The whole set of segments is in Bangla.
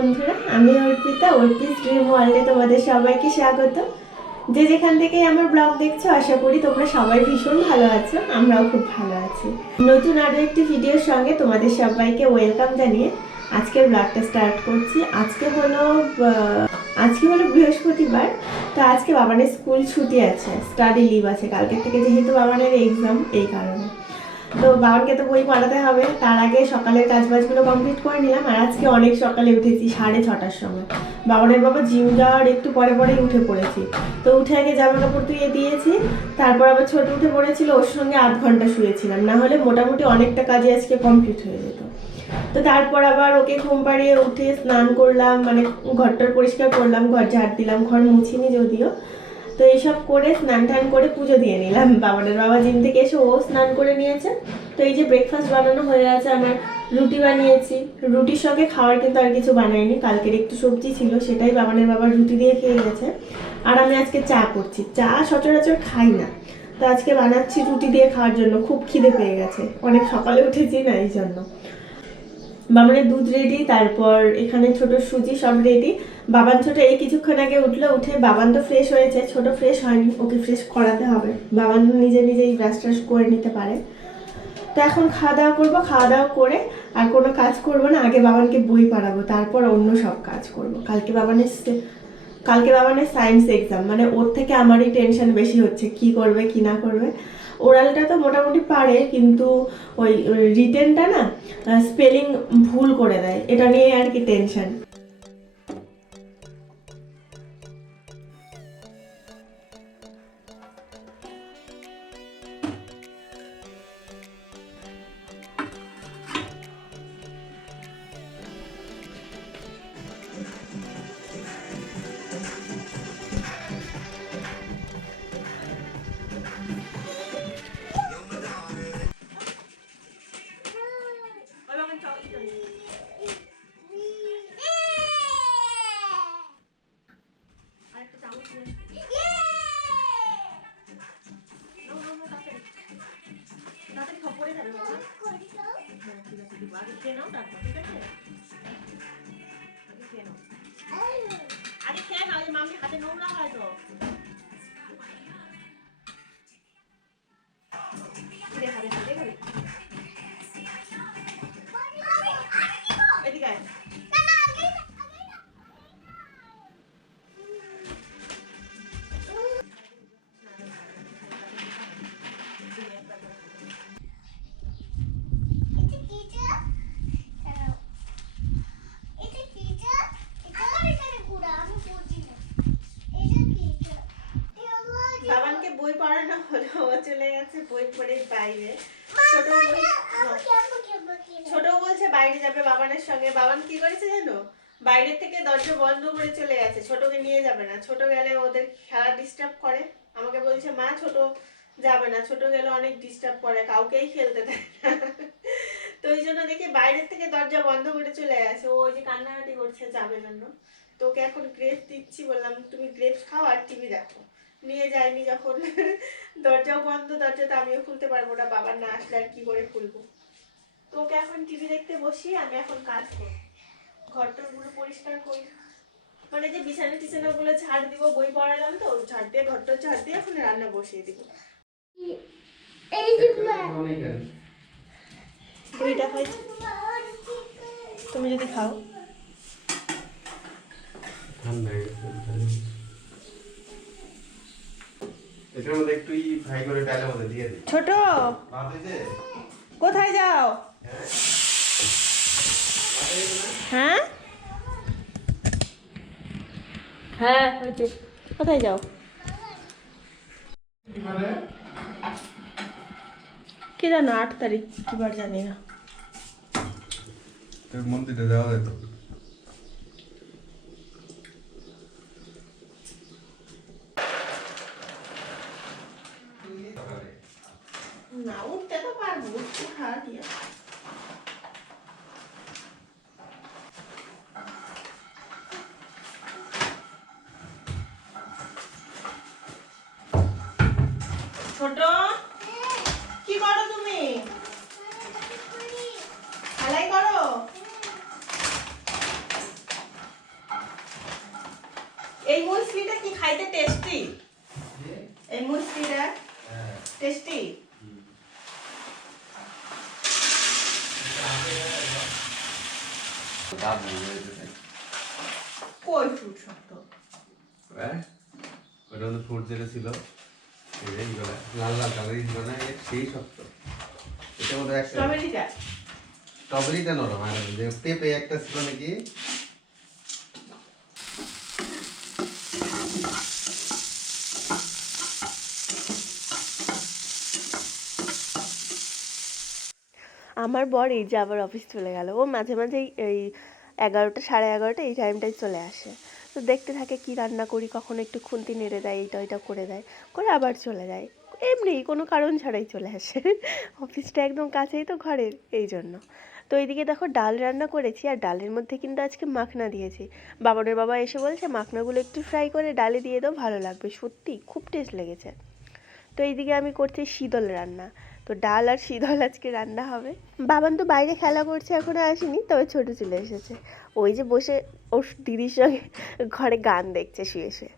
বন্ধুরা, আমি অর্পিতা অর্পিস ড্রিম ওয়ার্ল্ডে তোমাদের সবাইকে স্বাগত। যে যেখান থেকে আমার ব্লগ দেখছ, আশা করি তোমরা সবাই ভীষণ ভালো আছো, আমরাও খুব ভালো আছি। নতুন আরও একটি ভিডিওর সঙ্গে তোমাদের সবাইকে ওয়েলকাম জানিয়ে আজকের ব্লগটা স্টার্ট করছি। আজকে হলো আজকে হলো বৃহস্পতিবার, তো আজকে বাবানের স্কুল ছুটি আছে স্টাডি লিভ আছে। কালকে থেকে যেহেতু বাবানের এক্সাম এই কারণে। তো বাবাকে তো বই পড়াতে হবে। তার আগে সকালের কাজ বাজগুলো কমপ্লিট করে নিলাম, আর আজকে অনেক সকালে উঠেছি, সাড়ে ছটার সময়। বাবানের বাবা জিম যাওয়ার একটু পরে পরেই উঠে পড়েছি। তো উঠে আগে জামা কাপড় ধুয়ে দিয়েছি, তারপর আবার ছোট উঠে পড়েছিল, ওর সঙ্গে আধ ঘণ্টা শুয়েছিলাম। না হলে মোটামুটি অনেকটা কাজে আজকে কমপ্লিট হয়ে যেত। তো তারপর আবার ওকে ঘুম পাড়িয়ে উঠে স্নান করলাম মানে ঘরটার পরিষ্কার করলাম, ঘর ঝাড় দিলাম, ঘর মুছিনি যদিও। তো এইসব করে স্নান টান করে পুজো দিয়ে নিলাম। বাবানের বাবা জিম থেকে এসে ও স্নান করে নিয়েছে। তো এই যে ব্রেকফাস্ট বানানো হয়ে আছে, আমার রুটি বানিয়েছি। রুটির সঙ্গে খাওয়ার কিন্তু আর কিছু বানাইনি। কালকের একটু সবজি ছিল, সেটাই বাবানের বাবা রুটি দিয়ে খেয়ে গেছে। আর আমি আজকে চা করছি। চা সচরাচর খাই না। তো আজকে বানাচ্ছি রুটি দিয়ে খাওয়ার জন্য। খুব খিদে পেয়ে গেছে। অনেক সকালে উঠেছি না এই জন্য বাবানের দুধ রেডি তারপর এখানে ছোট সুজি সব রেডি বাবান ছোট এই কিছুক্ষণ আগে উঠল, উঠে বাবান তো ফ্রেশ হয়েছে, ছোট ফ্রেশ হয়নি, ওকে ফ্রেশ করাতে হবে। বাবান নিজে নিজেই ব্রাশ ট্রাশ করে নিতে পারে। তো এখন খাওয়া দাওয়া করব, খাওয়া দাওয়া করে আর কোনো কাজ করব না, আগে বাবানকে বই পড়াবো, তারপর অন্য সব কাজ করব। কালকে বাবানের কালকে বাবানের সায়েন্স এক্সাম মানে ওর থেকে আমারই টেনশন বেশি হচ্ছে, কি করবে, কি না করবে। ওরালটা তো মোটামুটি পারে, কিন্তু ওই রিটেনটা না স্পেলিং ভুল করে দেয়। এটা নিয়ে আর কি টেনশন আগে খেয়ে নাও এই। মামি হাতে নোংরা হয় তো। চলে গেছে বই পড়ে বাইরে। ছোট ছোট বলছে বাইরে যাবে বাবানের সঙ্গে। বাবান কি করেছে জানো? বাইরে থেকে দরজা বন্ধ করে চলে গেছে। ছোটকে নিয়ে যাবে না। ছোট গেলে ওদের খেলা ডিস্টার্ব করে। আমাকে বলছে মা ছোট যাবে না। ছোট গেলে অনেক ডিস্টার্ব করে। কাউকেই খেলতে দেয় না। তো ওই জন্য দেখি বাইরের থেকে দরজা বন্ধ করে চলে গেছে। ও ওই যে কান্নাকাটি করছে যাবে জন্য। তোকে এখন গ্রেপস দিচ্ছি বললাম তুমি গ্রেপস খাও আর টিভি দেখো। নিয়ে যায়নি যখন। দরজাও বন্ধ দরজা তো আমিও খুলতে পারব না। বাবার না আসলে আর কি করে খুলবো? তোকে এখন টিভি দেখতে বসি আমি এখন কাজ করব ঘরটারগুলো পরিষ্কার করি। মানে যে বিছানা টিছানা গুলো ঝাড় দিব বই পড়ালাম তো ঝাড় দিয়ে ঘরটা ঝাড় দিয়ে এখন রান্না বসিয়ে দিব। হয়েছে তুমি যদি খাও। এটার মধ্যে একটু ফ্রাই করে ডালের মধ্যে দিয়ে দিই। ছোট। কোথায় যাও? হ্যাঁ? হ্যাঁ কোথায় যাও? কি জানো আট তারিখ? কিবার জানি না। তোর মন্দিরে যাওয়া যেত না উঠতে তো পারব উঠা দিয়ে ছোট কি করো তুমি খেলাই করো এই মুসলিটা কি খাইতে টেস্টি এই মুসলিটা হ্যাঁ টেস্টি দাম নেই ওইটা তাই। কই ফ্রুট শক্ত? হ্যাঁ? ওটা হলো ফুড যেটা ছিল। লাল লাল কালারের ছিল না সেই শক্ত। এটা মধ্যে একটা স্ট্রবেরিটা। স্ট্রবেরিটা নরম আর যে পেঁপে একটা ছিল নাকি? আমার বর এই যে আবার অফিস চলে গেল। ও মাঝে মাঝেই এই এগারোটা, সাড়ে এগারোটা এই টাইমটাই চলে আসে। তো দেখতে থাকে কি রান্না করি, কখন একটু খুন্তি নেড়ে দেয়, এইটা ওইটা করে দেয়, করে আবার চলে যায়। এমনি কোনো কারণ ছাড়াই চলে আসে। অফিসটা একদম কাছেই তো ঘরের, এই জন্য। তো এইদিকে দেখো ডাল রান্না করেছি, আর ডালের মধ্যে কিন্তু আজকে মাখনা দিয়েছি। বাবানের বাবা এসে বলছে, মাখনাগুলো একটু ফ্রাই করে ডালে দিয়ে দাও, ভালো লাগবে। সত্যি খুব টেস্ট লেগেছে। তো এইদিকে আমি করছি শীতল রান্না। তো ডাল আর শীতল আজকে রান্না হবে। বাবান তো বাইরে খেলা করছে, এখনও আসেনি, তবে ছোট চলে এসেছে। ওই যে বসে ওর দিদির সঙ্গে ঘরে গান দেখছে শুয়ে শুয়ে।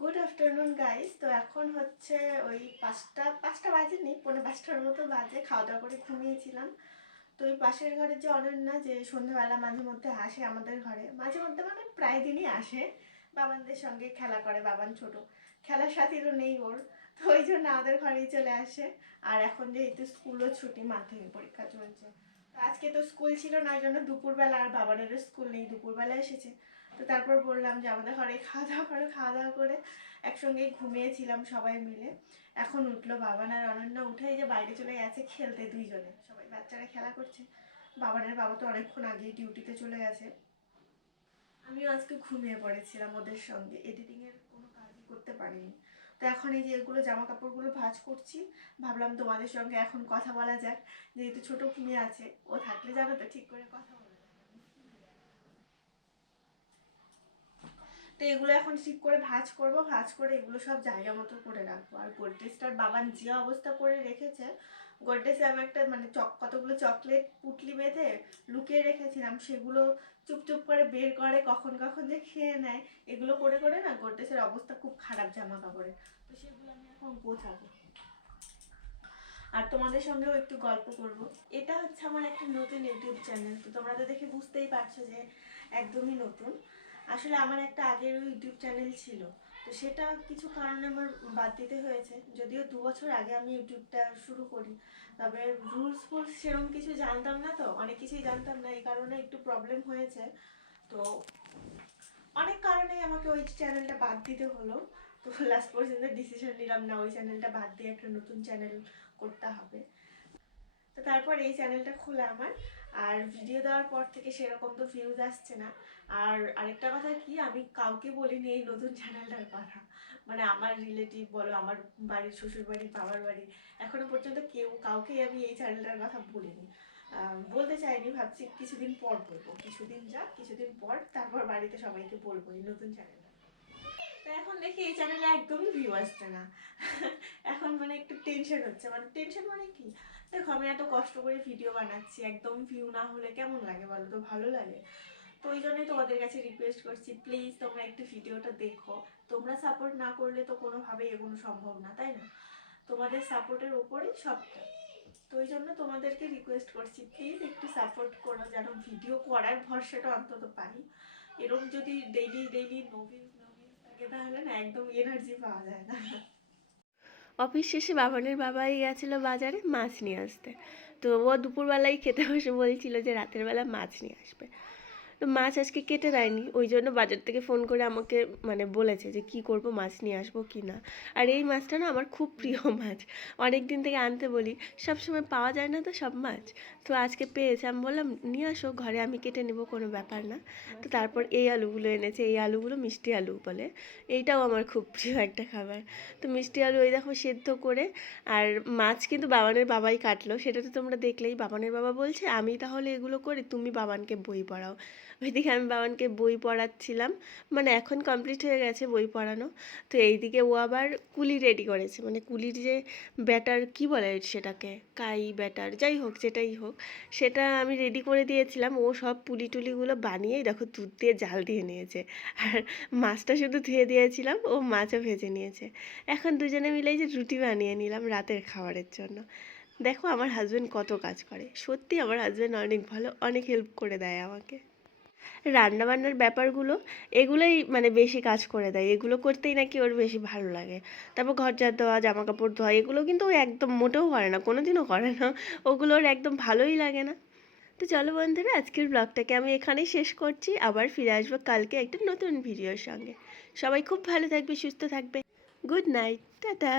গুড আফটারনুন তো এখন হচ্ছে ওই পাঁচটা পাঁচটা বাজেনি পনেরো পাঁচটার মতো বাজে খাওয়া দাওয়া করে ঘুমিয়েছিলাম। তো ওই পাশের ঘরের যে অনন্যা, যে সন্ধ্যাবেলা মাঝে মধ্যে আসে আমাদের ঘরে, মাঝে মধ্যে মানে প্রায় দিনই আসে। বাবানদের সঙ্গে খেলা করে, বাবান ছোট। খেলার সাথীরও নেই ওর। তো ওই জন্য আমাদের ঘরেই চলে আসে। আর এখন যেহেতু স্কুলও ছুটি, মাধ্যমিক পরীক্ষা চলছে। তো আজকে তো স্কুল ছিল না, ওই জন্য দুপুরবেলা আর বাবানেরও স্কুল নেই, দুপুরবেলা এসেছে। তো তারপর বললাম যে আমাদের ঘরে খাওয়া দাওয়া করে, খাওয়া দাওয়া করে একসঙ্গেই ঘুমিয়েছিলাম সবাই মিলে। এখন উঠল বাবান আর অনন্যা উঠে যে বাইরে চলে গেছে খেলতে দুইজনে। সবাই বাচ্চারা খেলা করছে। বাবানের বাবা তো অনেকক্ষণ আগেই ডিউটিতে চলে গেছে। আমিও আজকে ঘুমিয়ে পড়েছিলাম ওদের সঙ্গে। এডিটিং এর কোনো কাজই করতে পারিনি। তো এখন এই যে এগুলো জামা কাপড়গুলো ভাঁজ করছি। ভাবলাম তোমাদের সঙ্গে এখন কথা বলা যাক। যেহেতু ছোট ঘুমিয়ে আছে, ও থাকলে যাবে তো ঠিক করে কথা বলা যাবে। তো এগুলো এখন ঠিক করে ভাঁজ করব, ভাঁজ করে এগুলো সব জায়গা মতো করে রাখব। আর গোলটেস্টার বাবান যে অবস্থা করে রেখেছে গোলটেসে আমি একটা মানে চক, কতগুলো চকলেট পুটলি বেঁধে লুকিয়ে রেখেছিলাম, সেগুলো চুপ চুপ করে বের করে, কখন কখন যে খেয়ে নেয়, এগুলো করে করে না গোলটেসের অবস্থা খুব খারাপ জামা কাপড়ে। তো সেগুলো আমি এখন গোছাবো। আর তোমাদের সঙ্গেও একটু গল্প করব। এটা হচ্ছে আমার একটা নতুন ইউটিউব চ্যানেল তো তোমরা তো দেখে বুঝতেই পারছ যে একদমই নতুন। আসলে আমার একটা আগের ইউটিউব চ্যানেল ছিল, তো সেটা কিছু কারণে আমার বাদ দিতে হয়েছে। যদিও দু বছর আগে আমি ইউটিউবটা শুরু করি। তবে রুলস ফুলস সেরকম কিছু জানতাম না তো, অনেক কিছুই জানতাম না, এই কারণে একটু প্রবলেম হয়েছে। তো অনেক কারণেই আমাকে ওই চ্যানেলটা বাদ দিতে হলো। তো লাস্ট পর্যন্ত ডিসিশন নিলাম না, ওই চ্যানেলটা বাদ দিয়ে একটা নতুন চ্যানেল করতে হবে। তো তারপর এই চ্যানেলটা খোলা আমার। আর ভিডিও দেওয়ার পর থেকে সেরকম তো ভিউজ আসছে না। আর আরেকটা কথা কি, আমি কাউকে বলিনি এই নতুন চ্যানেলটার কথা। মানে আমার রিলেটিভ বলো, আমার বাড়ির শ্বশুর বাড়ি বাবার বাড়ি, এখনও পর্যন্ত কেউ কাউকেই আমি এই চ্যানেলটার কথা বলিনি। বলতে চাইনি, ভাবছি কিছুদিন পর বলব। কিছুদিন যাক কিছুদিন পর তারপর বাড়িতে সবাইকে বলব এই নতুন চ্যানেল তো এখন দেখি এই চ্যানেলে একদমই ভিউ আসছে না। এখন মানে একটু টেনশন হচ্ছে। মানে টেনশন মানে কি? দেখো, আমি এত কষ্ট করে ভিডিও বানাচ্ছি, একদম ভিউ না হলে কেমন লাগে বলো তো? ভালো লাগে। তো ওই জন্যই তোমাদের কাছে রিকোয়েস্ট করছি প্লিজ তোমরা একটু ভিডিওটা দেখো। তোমরা সাপোর্ট না করলে তো কোনোভাবেই এগোনো সম্ভব না, তাই না? তোমাদের সাপোর্টের ওপরেই সবটা। তো ওই জন্য তোমাদেরকে রিকোয়েস্ট করছি প্লিজ একটু সাপোর্ট করো যেন ভিডিও করার ভরসাটা অন্তত পাই। এরকম যদি ডেইলি ডেইলি নবীন নবীন থাকে তাহলে না, একদম এনার্জি পাওয়া যায় না। অফিস শেষে বাবানের বাবাই গেছিল বাজারে মাছ নিয়ে আসতে। তো ও দুপুরবেলায় খেতে বসে বলছিল যে রাতের বেলা মাছ নিয়ে আসবে। তো মাছ আজকে কেটে দেয়নি, ওই জন্য বাজার থেকে ফোন করে আমাকে মানে বলেছে যে কি করব, মাছ নিয়ে আসব কি না। আর এই মাছটা না আমার খুব প্রিয় মাছ। অনেক দিন থেকে আনতে বলি, সব সময় পাওয়া যায় না তো সব মাছ। তো আজকে পেয়েছে, আমি বললাম, নিয়ে আসো, ঘরে আমি কেটে নেব, কোনো ব্যাপার না। তো তারপর এই আলুগুলো এনেছে, এই আলুগুলো মিষ্টি আলু বলে। এইটাও আমার খুব প্রিয় একটা খাবার। তো মিষ্টি আলু ওই দেখো সেদ্ধ করে, আর মাছ কিন্তু বাবানের বাবাই কাটলো, সেটা তো তোমরা দেখলেই বাবানের বাবা বলছে, আমি তাহলে এগুলো করি, তুমি বাবানকে বই পড়াও। ওইদিকে আমি বাবানকে বই পড়াচ্ছিলাম। মানে এখন কমপ্লিট হয়ে গেছে বই পড়ানো। তো এইদিকে ও আবার কুলি রেডি করেছে। মানে কুলির যে ব্যাটার কি বলে সেটাকে? কাই ব্যাটার যাই হোক, যেটাই হোক, সেটা আমি রেডি করে দিয়েছিলাম। ও সব পুলি টুলিগুলো বানিয়েই দেখো দুধ দিয়ে জাল দিয়ে নিয়েছে। আর মাছটা শুধু ধুয়ে দিয়েছিলাম, ও মাছও ভেজে নিয়েছে। এখন দুজনে মিলে এই যে রুটি বানিয়ে নিলাম রাতের খাবারের জন্য। দেখো আমার হাজব্যান্ড কত কাজ করে। সত্যি আমার হাজব্যান্ড অনেক ভালো, অনেক হেল্প করে দেয় আমাকে। রান্নাবান্নার ব্যাপারগুলো, এগুলোই মানে বেশি কাজ করে দেয়। এগুলো করতেই নাকি ওর বেশি ভালো লাগে। তারপর ঘর ঝাড় দেওয়া জামা কাপড় ধোয়া, এগুলো কিন্তু ও একদম মোটেও করে না কোনো দিনও করে না। ওগুলো ওর একদম ভালোই লাগে না। তো চলো বন্ধুরা, আজকের ব্লগটাকে আমি এখানেই শেষ করছি। আবার ফিরে আসব কালকে একটা নতুন ভিডিওর সঙ্গে। সবাই খুব ভালো থাকবে, সুস্থ থাকবে। Good night, tata.